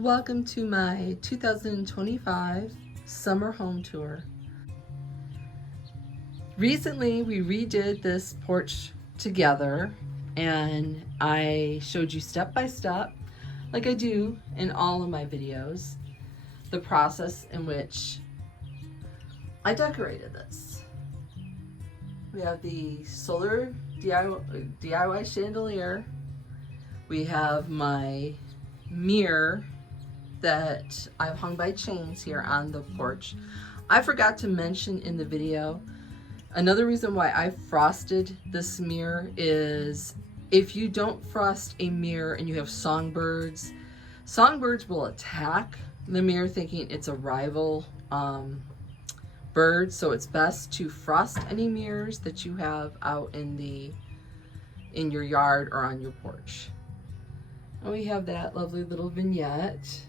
Welcome to my 2025 summer home tour. Recently we redid this porch together and I showed you step by step, like I do in all of my videos, the process in which I decorated this. We have the solar DIY chandelier. We have my mirror that I've hung by chains here on the porch. I forgot to mention in the video, another reason why I frosted this mirror is if you don't frost a mirror and you have songbirds will attack the mirror thinking it's a rival bird. So it's best to frost any mirrors that you have out in your yard or on your porch. And we have that lovely little vignette.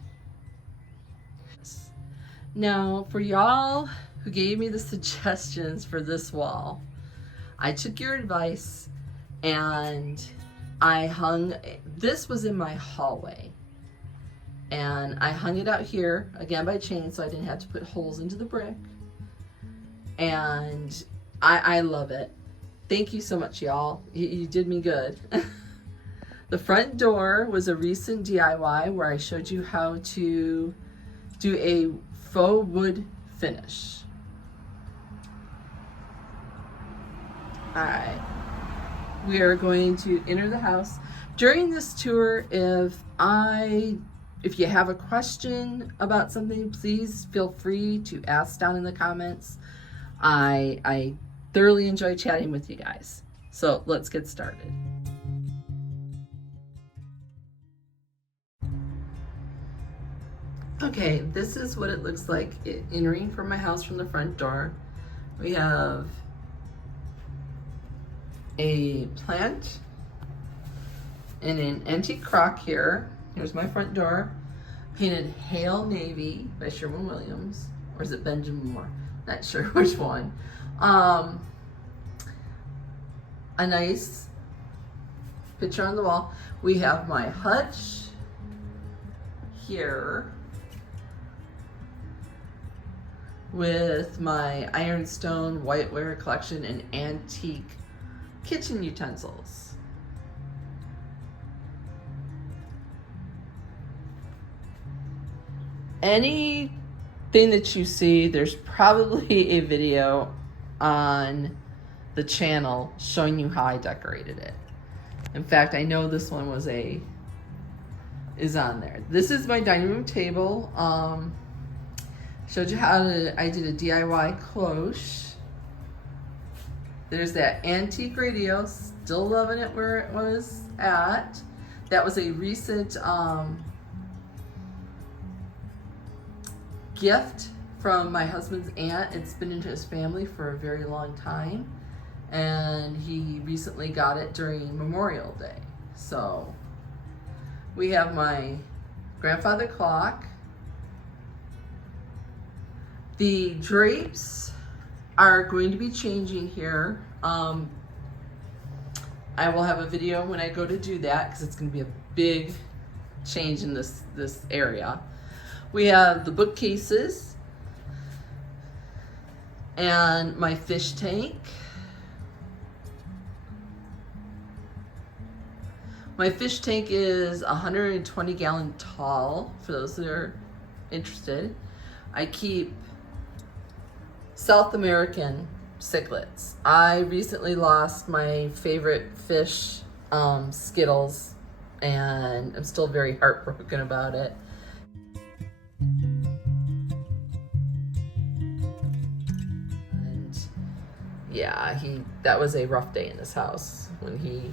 Now, for y'all who gave me the suggestions for this wall, I took your advice and I hung, this was in my hallway, and I hung it out here, again by chain, so I didn't have to put holes into the brick. And I love it. Thank you so much, y'all. You did me good. The front door was a recent DIY where I showed you how to do a faux wood finish. All right, we are going to enter the house. During this tour, if you have a question about something, please feel free to ask down in the comments. I thoroughly enjoy chatting with you guys. So let's get started. Okay, this is what it looks like entering from my house from the front door. We have a plant and an antique crock here. Here's my front door, painted Hail Navy by Sherwin-Williams, or is it Benjamin Moore? Not sure which one. A nice picture on the wall. We have my hutch here with my ironstone whiteware collection and antique kitchen utensils. Anything that you see, there's probably a video on the channel showing you how I decorated it. In fact, I know this one is on there. This is my dining room table. Showed you how I did a DIY cloche. There's that antique radio, still loving it where it was at. That was a recent gift from my husband's aunt. It's been in his family for a very long time, and he recently got it during Memorial Day. So we have my grandfather clock. The drapes are going to be changing here. I will have a video when I go to do that because it's going to be a big change in this area. We have the bookcases and my fish tank. My fish tank is 120 gallon tall, for those that are interested. I keep South American cichlids. I recently lost my favorite fish, Skittles, and I'm still very heartbroken about it. And yeah, that was a rough day in this house when he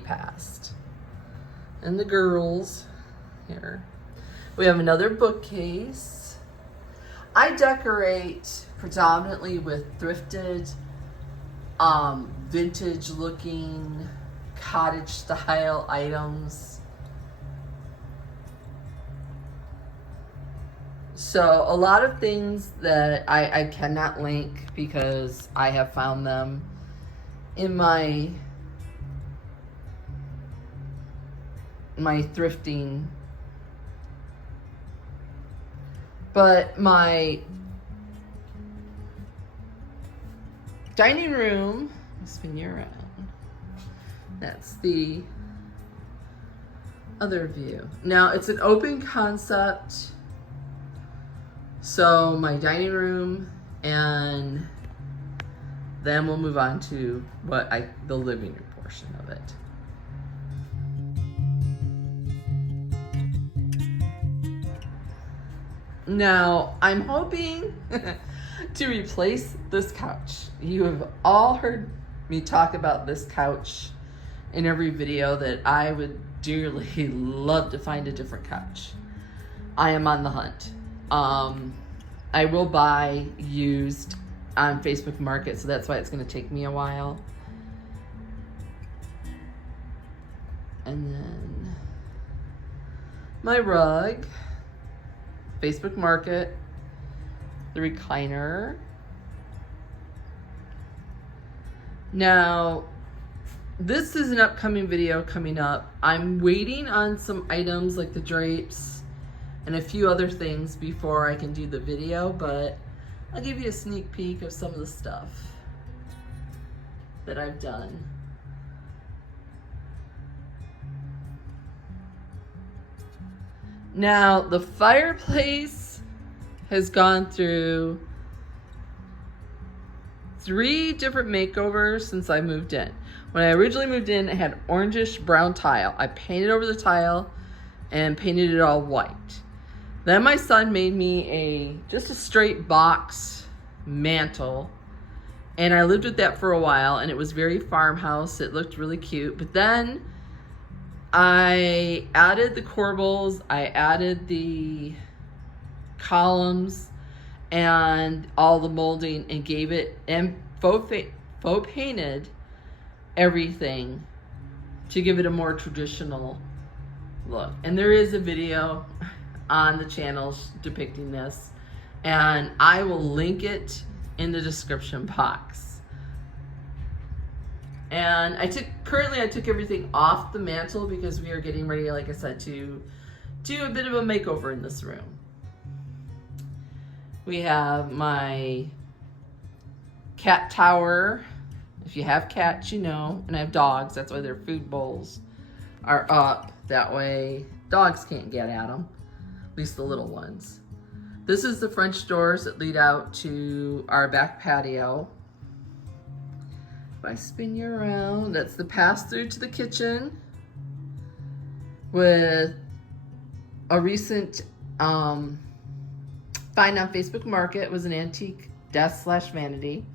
passed. And the girls here. We have another bookcase. I decorate predominantly with thrifted, vintage looking, cottage style items. So a lot of things that I cannot link because I have found them in my thrifting But my dining room, I'll spin you around. That's the other view. Now it's an open concept. So my dining room, and then we'll move on to the living room portion of it. Now, I'm hoping to replace this couch. You have all heard me talk about this couch in every video, that I would dearly love to find a different couch. I am on the hunt. I will buy used on Facebook Market, so that's why it's going to take me a while. And then my rug, Facebook Market, the recliner. Now, this is an upcoming video coming up. I'm waiting on some items like the drapes and a few other things before I can do the video, but I'll give you a sneak peek of some of the stuff that I've done. Now, the fireplace has gone through 3 different makeovers since I moved in. When I originally moved in, it had orangish brown tile. I painted over the tile and painted it all white. Then my son made me just a straight box mantle, and I lived with that for a while, and it was very farmhouse. It looked really cute. But then I added the corbels, I added the columns and all the molding, and gave it, and faux painted everything to give it a more traditional look. And there is a video on the channel depicting this, and I will link it in the description box. And currently I took everything off the mantle because we are getting ready, like I said, to do a bit of a makeover in this room. We have my cat tower. If you have cats, you know, and I have dogs, that's why their food bowls are up. That way dogs can't get at them, at least the little ones. This is the French doors that lead out to our back patio. If I spin you around, that's the pass through to the kitchen with a recent find on Facebook Market. It was an antique desk / vanity.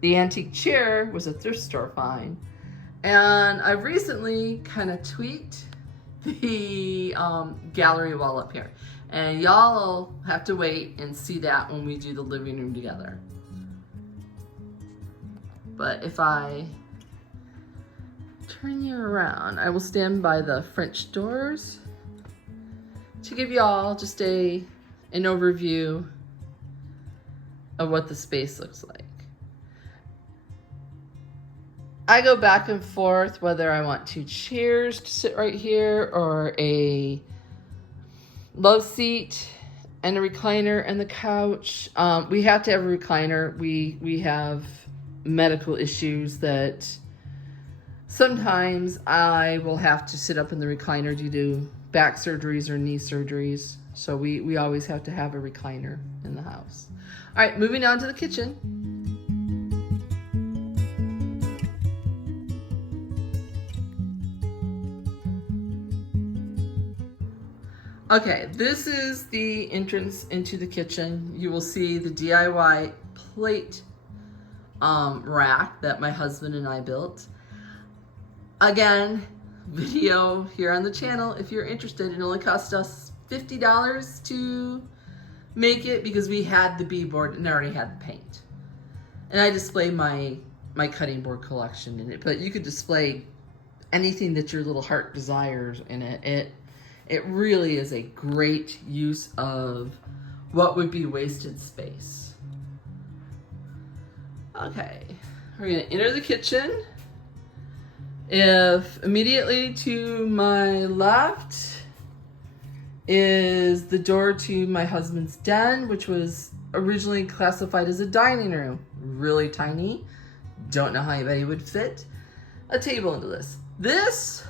The antique chair was a thrift store find. And I've recently kind of tweaked the gallery wall up here. And y'all will have to wait and see that when we do the living room together. But if I turn you around, I will stand by the French doors to give y'all just an overview of what the space looks like. I go back and forth whether I want 2 chairs to sit right here or a love seat and a recliner and the couch. We have to have a recliner. We have medical issues that sometimes I will have to sit up in the recliner due to back surgeries or knee surgeries. So we always have to have a recliner in the house. All right, moving on to the kitchen. Okay, this is the entrance into the kitchen. You will see the DIY plate rack that my husband and I built. Again, video here on the channel if you're interested. It only cost us $50 to make it because we had the beadboard and already had the paint. And I display my cutting board collection in it, but you could display anything that your little heart desires in it. It really is a great use of what would be wasted space. Okay, we're gonna enter the kitchen. If immediately to my left is the door to my husband's den, which was originally classified as a dining room. Really tiny. Don't know how anybody would fit a table into this. This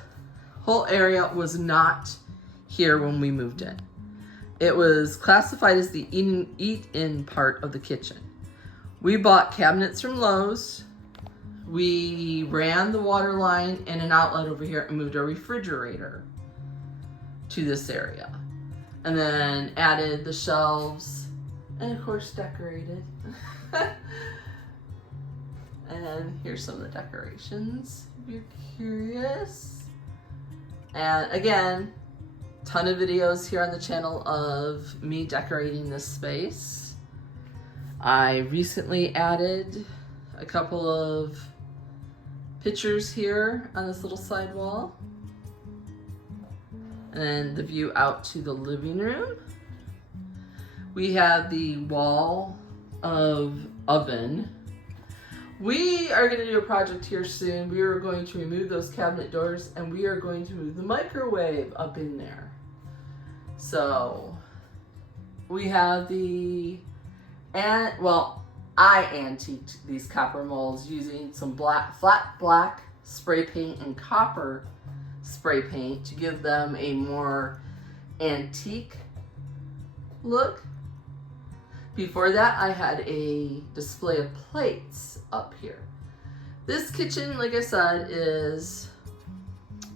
whole area was not here when we moved in. It was classified as the eat-in part of the kitchen. We bought cabinets from Lowe's. We ran the water line and an outlet over here and moved our refrigerator to this area. And then added the shelves and of course decorated. And here's some of the decorations if you're curious. And again, ton of videos here on the channel of me decorating this space. I recently added a couple of pictures here on this little side wall. And then the view out to the living room. We have the wall of oven. We are going to do a project here soon. We are going to remove those cabinet doors and we are going to move the microwave up in there. So we have I antiqued these copper molds using some flat black spray paint and copper spray paint to give them a more antique look. Before that, I had a display of plates up here. This kitchen, like I said, is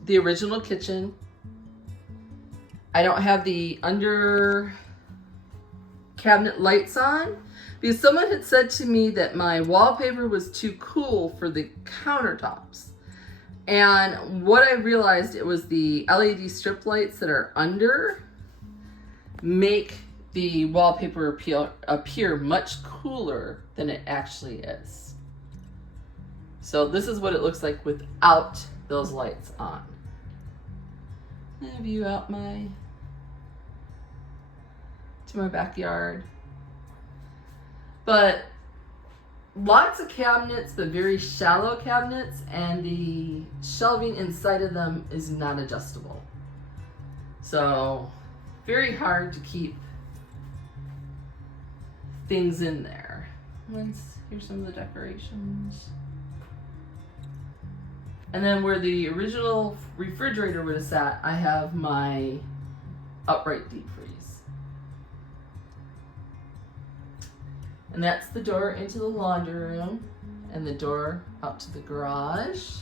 the original kitchen. I don't have the under cabinet lights on because someone had said to me that my wallpaper was too cool for the countertops. And what I realized, it was the LED strip lights that are under make the wallpaper appear much cooler than it actually is. So this is what it looks like without those lights on. And a view out to my backyard. But lots of cabinets, but very shallow cabinets, and the shelving inside of them is not adjustable. So very hard to keep things in there. Here's some of the decorations. And then where the original refrigerator would have sat, I have my upright deep freeze. And that's the door into the laundry room and the door out to the garage.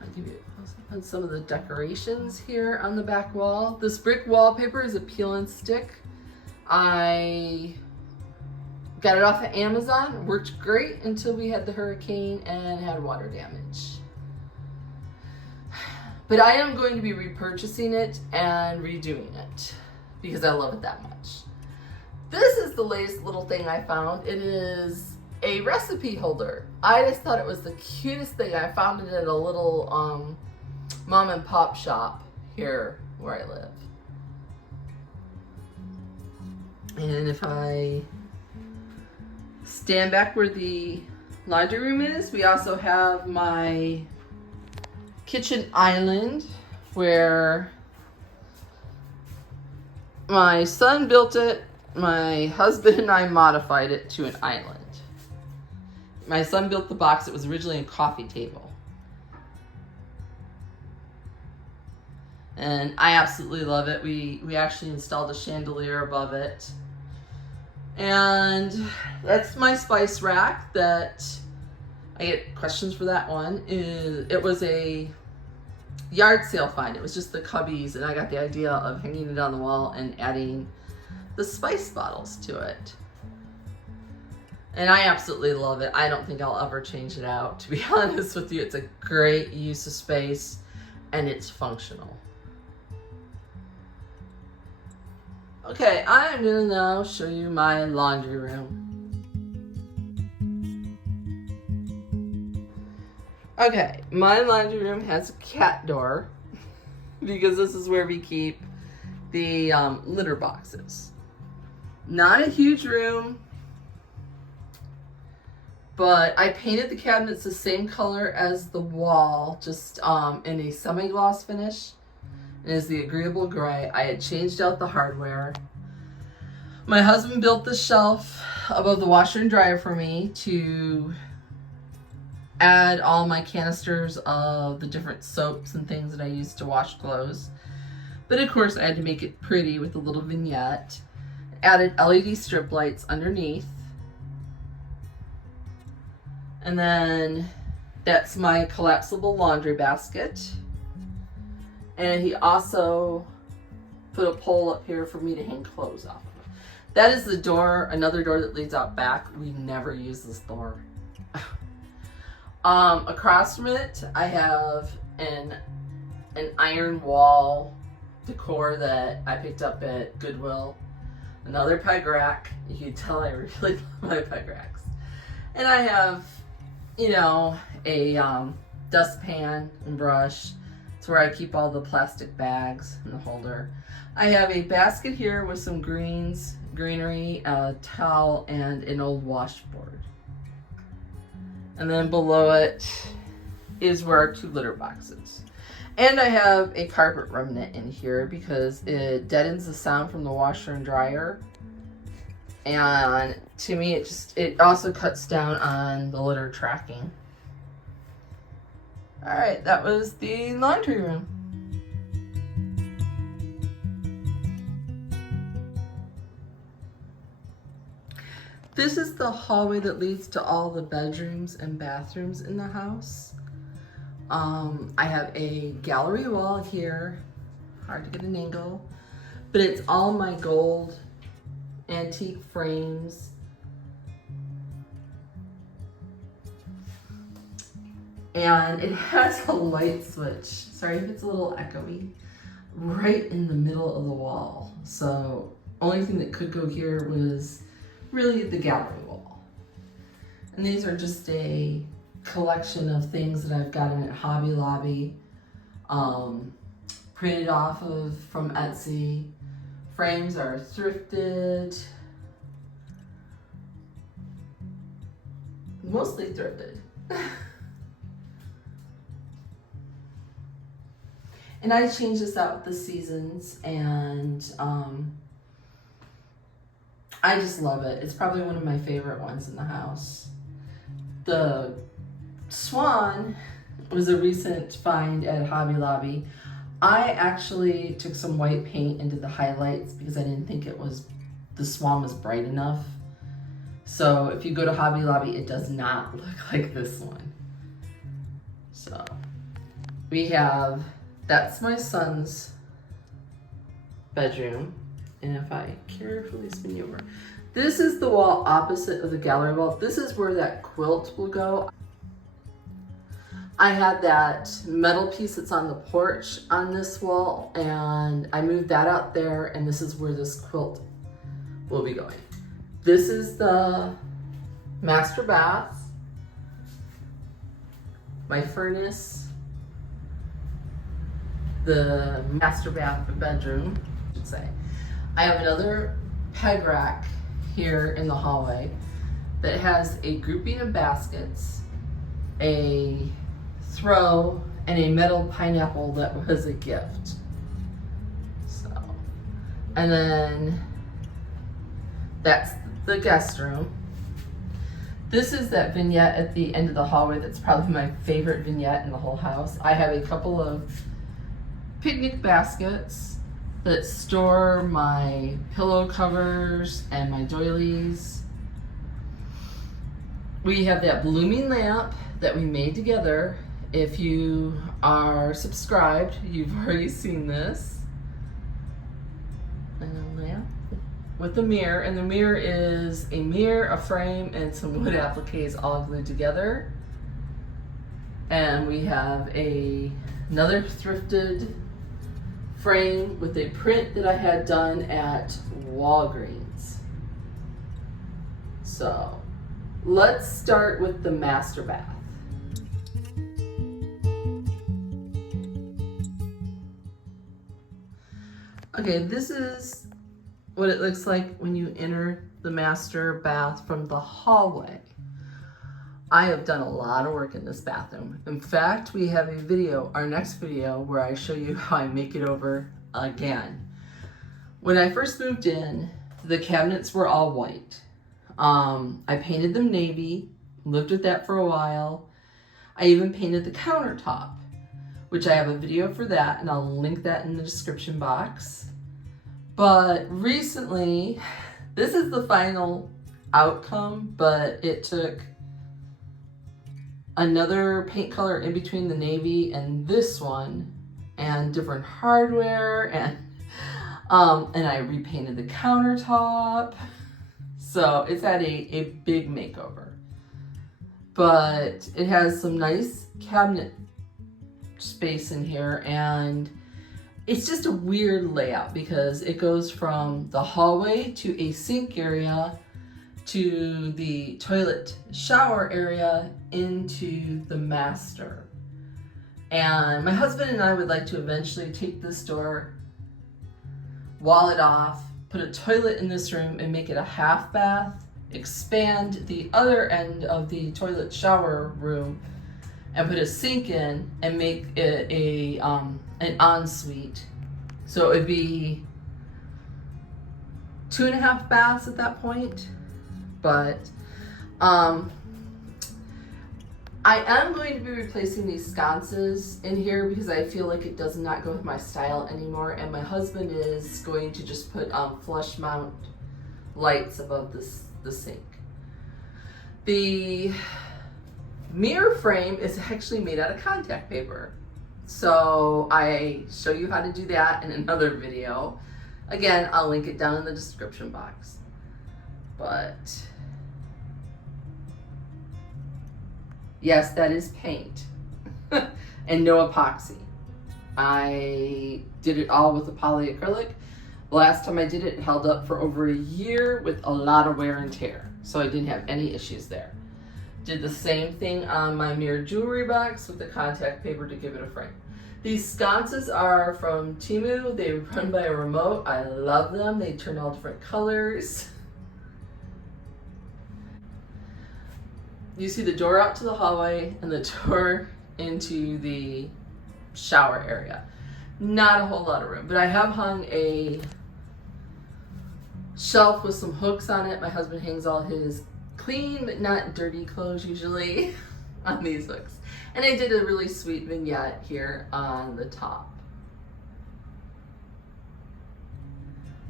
I'll give you a close up on some of the decorations here on the back wall. This brick wallpaper is a peel and stick. I got it off of Amazon. Worked great until we had the hurricane and had water damage. But I am going to be repurchasing it and redoing it because I love it that much. This is the latest little thing I found. It is a recipe holder. I just thought it was the cutest thing. I found it at a little mom and pop shop here where I live. And if I stand back where the laundry room is, we also have my kitchen island where my son built it. My husband and I modified it to an island. My son built the box. It was originally a coffee table. And I absolutely love it. We actually installed a chandelier above it. And that's my spice rack that I get questions for that one. It was a yard sale find. It was just the cubbies, and I got the idea of hanging it on the wall and adding the spice bottles to it. And I absolutely love it. I don't think I'll ever change it out. To be honest with you, it's a great use of space and it's functional. Okay, I'm gonna now show you my laundry room. Okay, my laundry room has a cat door because this is where we keep the litter boxes. Not a huge room, but I painted the cabinets the same color as the wall, just in a semi-gloss finish and is the agreeable gray. I had changed out the hardware. My husband built the shelf above the washer and dryer for me to add all my canisters of the different soaps and things that I use to wash clothes. But of course I had to make it pretty with a little vignette. Added LED strip lights underneath. And then that's my collapsible laundry basket. And he also put a pole up here for me to hang clothes off of. That is the door, another door that leads out back. We never use this door. Across from it, I have an iron wall decor that I picked up at Goodwill. Another peg rack. You can tell I really love my peg racks. And I have, you know, a dustpan and brush. It's where I keep all the plastic bags in the holder. I have a basket here with some greenery, a towel, and an old washboard. And then below it is where our 2 litter boxes. And I have a carpet remnant in here because it deadens the sound from the washer and dryer. And to me, it also cuts down on the litter tracking. All right, that was the laundry room. This is the hallway that leads to all the bedrooms and bathrooms in the house. I have a gallery wall here, hard to get an angle, but it's all my gold antique frames. And it has a light switch, sorry if it's a little echoey, right in the middle of the wall. So only thing that could go here was really the gallery wall. And these are just a collection of things that I've gotten at Hobby Lobby, printed off of from Etsy. Frames are thrifted, mostly thrifted. And I change this out with the seasons, and I just love it. It's probably one of my favorite ones in the house. The Swan was a recent find at Hobby Lobby. I actually took some white paint into the highlights because I didn't think the Swan was bright enough. So if you go to Hobby Lobby, it does not look like this one. So we have, that's my son's bedroom. And if I carefully spin you over, this is the wall opposite of the gallery wall. This is where that quilt will go. I had that metal piece that's on the porch on this wall, and I moved that out there, and this is where this quilt will be going. This is the master bath, my furnace, the master bath bedroom, I should say. I have another peg rack here in the hallway that has a grouping of baskets, a throw, and a metal pineapple that was a gift. So, and then that's the guest room. This is that vignette at the end of the hallway that's probably my favorite vignette in the whole house. I have a couple of picnic baskets that store my pillow covers and my doilies. We have that blooming lamp that we made together. If you are subscribed, you've already seen this. And a lamp with a mirror, and the mirror is a mirror, a frame, and some wood appliques all glued together. And we have another thrifted frame with a print that I had done at Walgreens. So let's start with the master bath. Okay, this is what it looks like when you enter the master bath from the hallway. I have done a lot of work in this bathroom. In fact, we have a video, our next video, where I show you how I make it over again. When I first moved in, the cabinets were all white. I painted them navy, lived with that for a while. I even painted the countertop, which I have a video for that, and I'll link that in the description box. But recently, this is the final outcome, but it took another paint color in between the navy and this one, and different hardware, and I repainted the countertop. So it's had a big makeover. But it has some nice cabinet space in here, and it's just a weird layout because it goes from the hallway to a sink area to the toilet shower area into the master. And my husband and I would like to eventually take this door, wall it off, put a toilet in this room and make it a half bath, expand the other end of the toilet shower room and put a sink in and make it an ensuite. So it would be 2.5 baths at that point. But I am going to be replacing these sconces in here because I feel like it does not go with my style anymore, and my husband is going to just put flush mount lights above the sink. The mirror frame is actually made out of contact paper, so I show you how to do that in another video. Again, I'll link it down in the description box. But yes, that is paint and no epoxy. I did it all with a polyacrylic. The last time I did it, it held up for over a year with a lot of wear and tear, so I didn't have any issues there. Did the same thing on my mirror jewelry box with the contact paper to give it a frame. These sconces are from Temu. They run by a remote. I love them. They turn all different colors. You see the door out to the hallway and the door into the shower area. Not a whole lot of room, but I have hung a shelf with some hooks on it. My husband hangs all his clean but not dirty clothes usually on these hooks. And I did a really sweet vignette here on the top.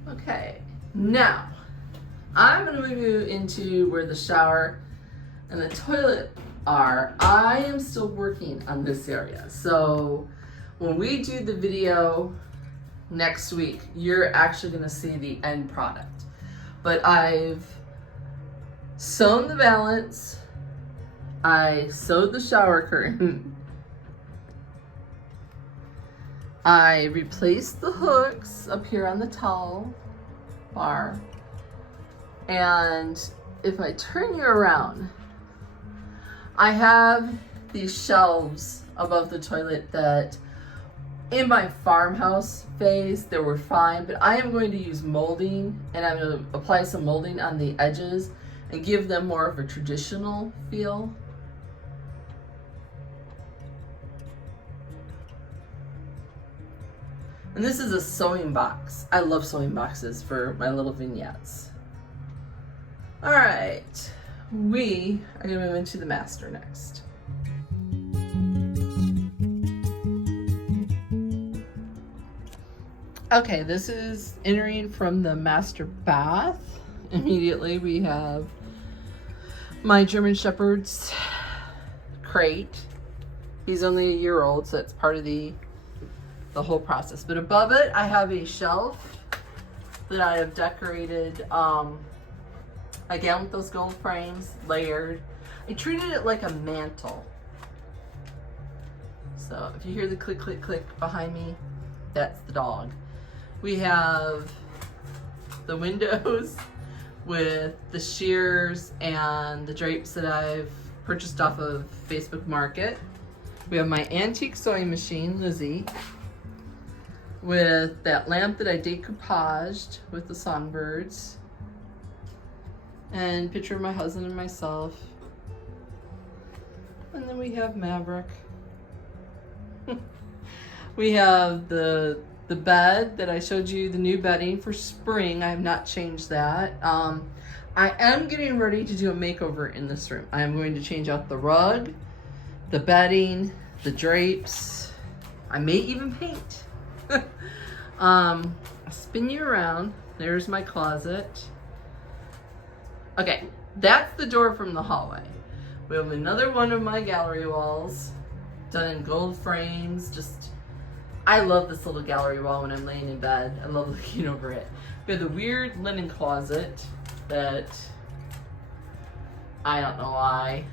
Okay, now I'm gonna move you into where the shower and the toilet are. I am still working on this area. So when we do the video next week, you're actually gonna see the end product. But I've sewn the valance, I sewed the shower curtain, I replaced the hooks up here on the towel bar, and if I turn you around, I have these shelves above the toilet that in my farmhouse phase, they were fine, but I am going to use molding, and I'm going to apply some molding on the edges and give them more of a traditional feel. And this is a sewing box. I love sewing boxes for my little vignettes. All right. We are going to move into the master next. Okay, this is entering from the master bath. Immediately we have my German Shepherd's crate. He's only a year old, so that's part of the whole process. But above it, I have a shelf that I have decorated again with those gold frames, layered. I treated it like a mantle. So if you hear the click, click, click behind me, that's the dog. We have the windows with the shears and the drapes that I've purchased off of Facebook Market. We have my antique sewing machine, Lizzie, with that lamp that I decoupaged with the songbirds, and picture of my husband and myself. And then we have Maverick. We have the bed that I showed you, the new bedding for spring. I have not changed that. I am getting ready to do a makeover in this room. I am going to change out the rug, the bedding, the drapes. I may even paint. I'll spin you around. There's my closet. Okay, that's the door from the hallway. We have another one of my gallery walls done in gold frames. I love this little gallery wall when I'm laying in bed. I love looking over it. We have the weird linen closet that I don't know why.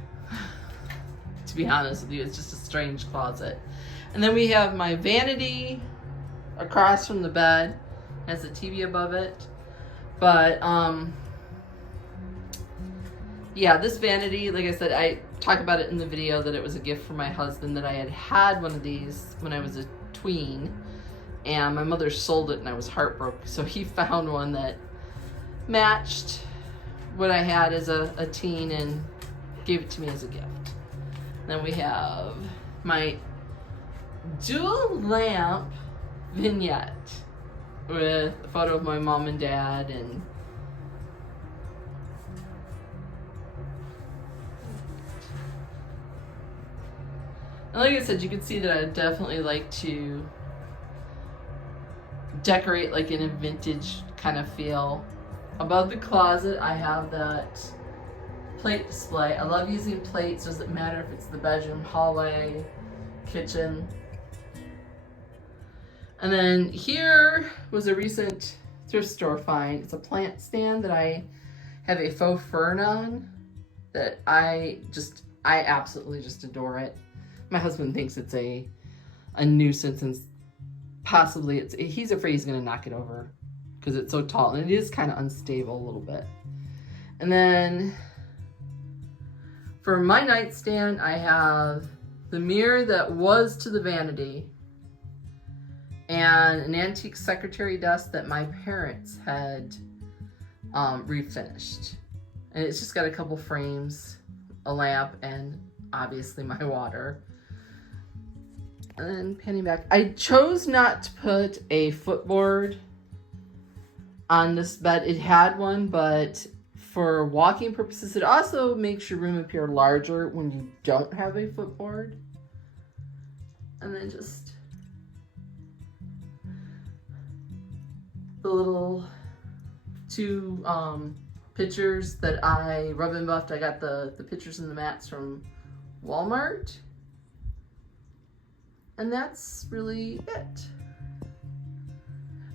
To be honest with you, it's just a strange closet. And then we have my vanity across from the bed. It has a TV above it. But yeah, this vanity, like I said, I talk about it in the video that it was a gift from my husband, that I had one of these when I was a tween, and my mother sold it and I was heartbroken. So he found one that matched what I had as a teen and gave it to me as a gift. Then we have my dual lamp vignette with a photo of my mom and dad, and like I said, you can see that I definitely like to decorate like in a vintage kind of feel. Above the closet, I have that plate display. I love using plates. Doesn't matter if it's the bedroom, hallway, kitchen. And then here was a recent thrift store find. It's a plant stand that I have a faux fern on that I absolutely just adore it. My husband thinks it's a nuisance, and possibly he's afraid he's gonna knock it over because it's so tall, and it is kind of unstable a little bit. And then for my nightstand, I have the mirror that was to the vanity and an antique secretary desk that my parents had refinished. And it's just got a couple frames, a lamp, and obviously my water. And then panning back, I chose not to put a footboard on this bed. It had one, but for walking purposes, it also makes your room appear larger when you don't have a footboard. And then just the little two pictures that I rub and buffed. I got the pictures and the mats from Walmart. And that's really it.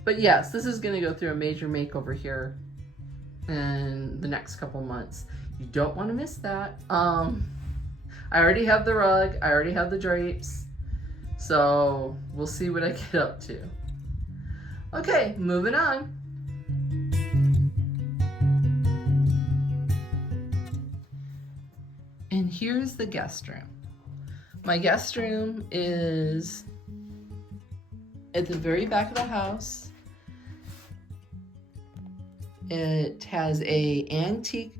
But yes, this is going to go through a major makeover here in the next couple months. You don't want to miss that. I already have the rug. I already have the drapes. So we'll see what I get up to. Okay, moving on. And here's the guest room. My guest room is at the very back of the house. It has a antique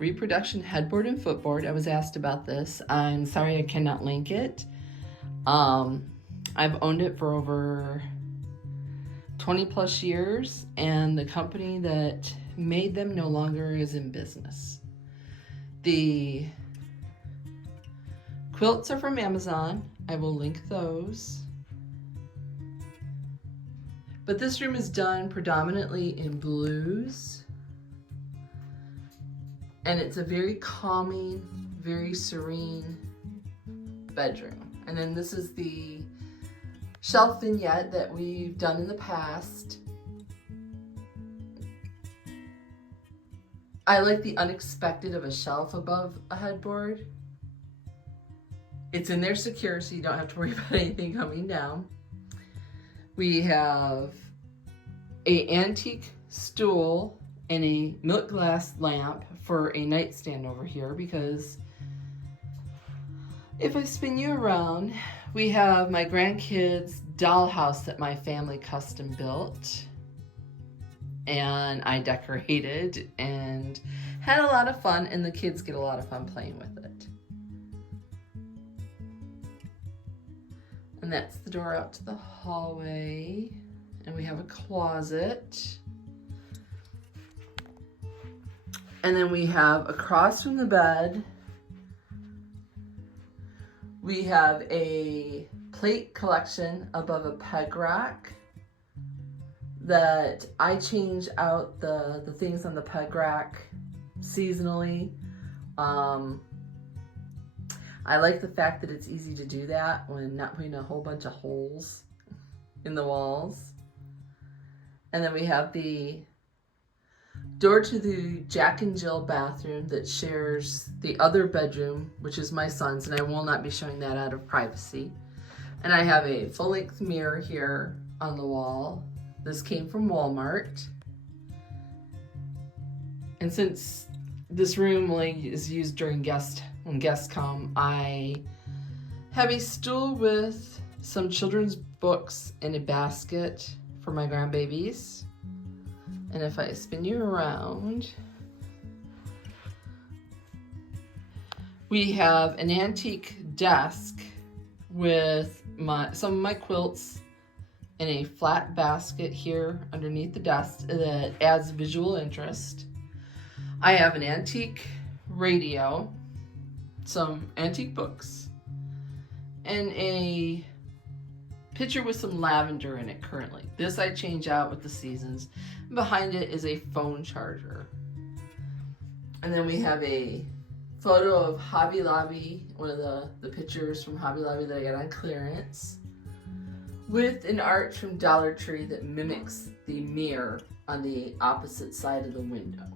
reproduction headboard and footboard. I was asked about this. I'm sorry I cannot link it. I've owned it for over 20 plus years, and the company that made them no longer is in business. The quilts are from Amazon. I will link those. But this room is done predominantly in blues. And it's a very calming, very serene bedroom. And then this is the shelf vignette that we've done in the past. I like the unexpected of a shelf above a headboard. It's in there secure, so you don't have to worry about anything coming down. We have an antique stool and a milk glass lamp for a nightstand over here, because if I spin you around, we have my grandkids' dollhouse that my family custom built, and I decorated and had a lot of fun, and the kids get a lot of fun playing with it. And that's the door out to the hallway. And we have a closet. And then we have across from the bed, we have a plate collection above a peg rack that I change out the things on the peg rack seasonally. I like the fact that it's easy to do that when not putting a whole bunch of holes in the walls. And then we have the door to the Jack and Jill bathroom that shares the other bedroom, which is my son's, and I will not be showing that out of privacy. And I have a full-length mirror here on the wall. This came from Walmart. And since this room is used during when guests come, I have a stool with some children's books in a basket for my grandbabies. And if I spin you around, we have an antique desk with some of my quilts in a flat basket here underneath the desk that adds visual interest. I have an antique radio, some antique books, and a picture with some lavender in it currently. This I change out with the seasons. Behind it is a phone charger. And then we have a photo of Hobby Lobby, one of the pictures from Hobby Lobby that I got on clearance, with an arch from Dollar Tree that mimics the mirror on the opposite side of the window.